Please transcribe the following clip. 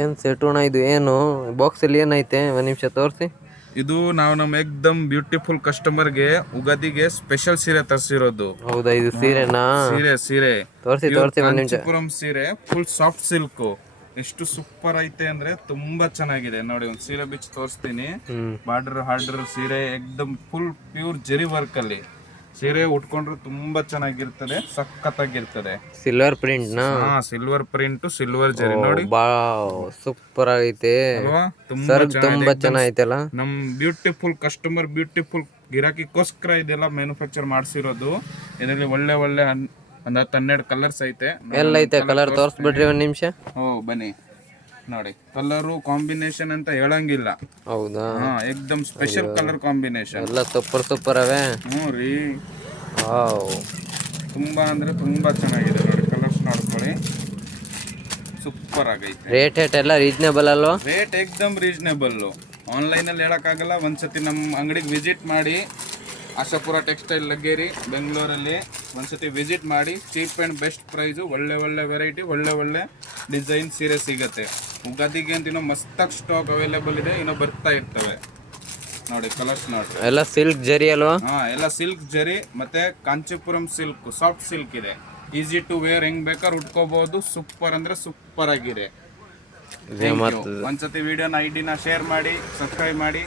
ಏನ್ ಸೆಟೋಣ ಇದು ಏನು ಬಾಕ್ಸ್ ಅಲ್ಲಿ ಏನೈತೆ ಒಂದ್ ನಿಮಿಷ ತೋರಿಸಿ. ಇದು ನಾವು ನಮ್ಮ ಏಕ್ದಮ್ ಬ್ಯೂಟಿಫುಲ್ ಕಸ್ಟಮರ್ಗೆ ಉಗಾದಿಗೆ ಸ್ಪೆಷಲ್ ಸೀರೆ ತರಿಸಿರೋದು. ಹೌದಾ ಇದು ಸೀರೆನಾ? ಸೀರೆ ತೋರಿಸಿ ಪ್ಯೂರ್ ಒಂದ್ ನಿಮಿಷ. ಕಾಂಚೀಪುರಂ ಸೀರೆ, ಫುಲ್ ಸಾಫ್ಟ್ ಸಿಲ್ಕ್. ಎಷ್ಟು ಸೂಪರ್ ಐತೆ ಅಂದ್ರೆ ತುಂಬಾ ಚೆನ್ನಾಗಿದೆ ನೋಡಿ. ಒಂದು ಸೀರೆ ಬಿಚ್ಚಿ ತೋರಿಸ್ತೀನಿ. ಬಾರ್ಡರ್ ಸೀರೆ ಏಕ್ದಮ್ ಫುಲ್ ಪ್ಯೂರ್ ಜರಿ ವರ್ಕ್ ಅಲ್ಲಿ ಸೀರೆ ಉಟ್ಕೊಂಡ್ರೆ ತುಂಬಾ ಚೆನ್ನಾಗಿರ್ತದೆ, ಸಖತ್ತಾಗಿರ್ತದೆ. ಸಿಲ್ವರ್ ಪ್ರಿಂಟ್ ನಾ? ಸಿಲ್ವರ್ ಪ್ರಿಂಟ್, ಸಿಲ್ವರ್ ಜರಿ ನೋಡಿ, ಸೂಪರ್ ಆಗೈತೆ ಅಲ್ವಾ? ತುಂಬಾ ಚೆನ್ನಾಗೈತಲ್ಲ. ನಮ್ ಬ್ಯೂಟಿಫುಲ್ ಕಸ್ಟಮರ್, ಬ್ಯೂಟಿಫುಲ್ ಗಿರಾಕಿಗೋಸ್ಕರ ಇದೆಲ್ಲ ಮ್ಯಾನುಫ್ಯಾಕ್ಚರ್ ಮಾಡಿಸಿರೋದು. ಇದರಲ್ಲಿ ಒಳ್ಳೆ ಒಳ್ಳೆ ಒಂದ್ 10-12 ಕಲರ್ಸ್ ಐತೆ. ಎಲ್ಲೈತೆ ಕಲರ್ ತೋರಿಸ್ಬಿಡ್ರಿ ಒಂದ್ ನಿಮಿಷ. ಬನ್ನಿ ನೋಡಿ, ಕಲರು ಕಾಂಬಿನೇಷನ್ ಅಂತ ಹೇಳಂಗಿಲ್ಲ. ಹೌದಾ? ಏಕ್ದಮ್ ಸ್ಪೆಷಲ್ ಕಲರ್ ಕಾಂಬಿನೇಷನ್ ಎಲ್ಲ ಸೂಪರ್ ಅವೇ. ರೀ ತುಂಬಾ ಅಂದ್ರೆ ತುಂಬಾ ಚೆನ್ನಾಗಿದೆ ನೋಡಿ. ಕಲರ್ಸ್ ನೋಡ್ಕೊಳ್ಳಿ, ಸೂಪರ್ ಆಗೈತೆ. ರೇಟ್ ಎಲ್ಲ ರೀಸನೇಬಲ್ ಅಲ್ವಾ? Rate ಏಕ್ದಮ್ reasonable. ಆನ್ಲೈನ್ ಅಲ್ಲಿ ಹೇಳಕ್ಕಾಗಲ್ಲ. ಒಂದ್ಸತಿ ನಮ್ಮ ಅಂಗಡಿಗೆ ವಿಸಿಟ್ ಮಾಡಿ, ಆಶಾಪುರ ಟೆಕ್ಸ್ಟೈಲ್ ಲಗ್ಗೇರಿ ಬೆಂಗಳೂರಲ್ಲಿ ಒಂದ್ಸತಿ ವಿಸಿಟ್ ಮಾಡಿ. ಚೀಪ್ ಆ್ಯಂಡ್ ಬೆಸ್ಟ್ ಪ್ರೈಸು, ಒಳ್ಳೆ ಒಳ್ಳೆ ವೆರೈಟಿ, ಒಳ್ಳೆ ಒಳ್ಳೆ ಡಿಸೈನ್ ಸೀರೆ ಸಿಗುತ್ತೆ. ಉಗಾದಿಗೆ ಅಂತ ಇನ್ನೂ ಮಸ್ತಾಗಿ ಸ್ಟಾಕ್ ಅವೈಲೇಬಲ್ ಇದೆ, ಇನ್ನೂ ಬರ್ತಾ ಇರ್ತವೆ ನೋಡಿ. ಕಲರ್ಸ್ ನೋಡ್ರಿ, ಎಲ್ಲ ಸಿಲ್ಕ್ ಜರಿ ಅಲ್ವಾ? ಎಲ್ಲ ಸಿಲ್ಕ್ ಜರಿ ಮತ್ತೆ ಕಾಂಚೀಪುರಂ ಸಿಲ್ಕ್, ಸಾಫ್ಟ್ ಸಿಲ್ಕ್ ಇದೆ. ಈಸಿ ಟು ವೇರ್, ಹೆಂಗ್ ಬೇಕಾದ್ರೆ ಉಟ್ಕೋಬಹುದು. ಸೂಪರ್ ಅಂದ್ರೆ ಸೂಪರ್ ಆಗಿದೆ. ಒಂದ್ಸತಿ ವಿಡಿಯೋನ ಐಡಿನ ಶೇರ್ ಮಾಡಿ, ಸಬ್ಸ್ಕ್ರೈಬ್ ಮಾಡಿ.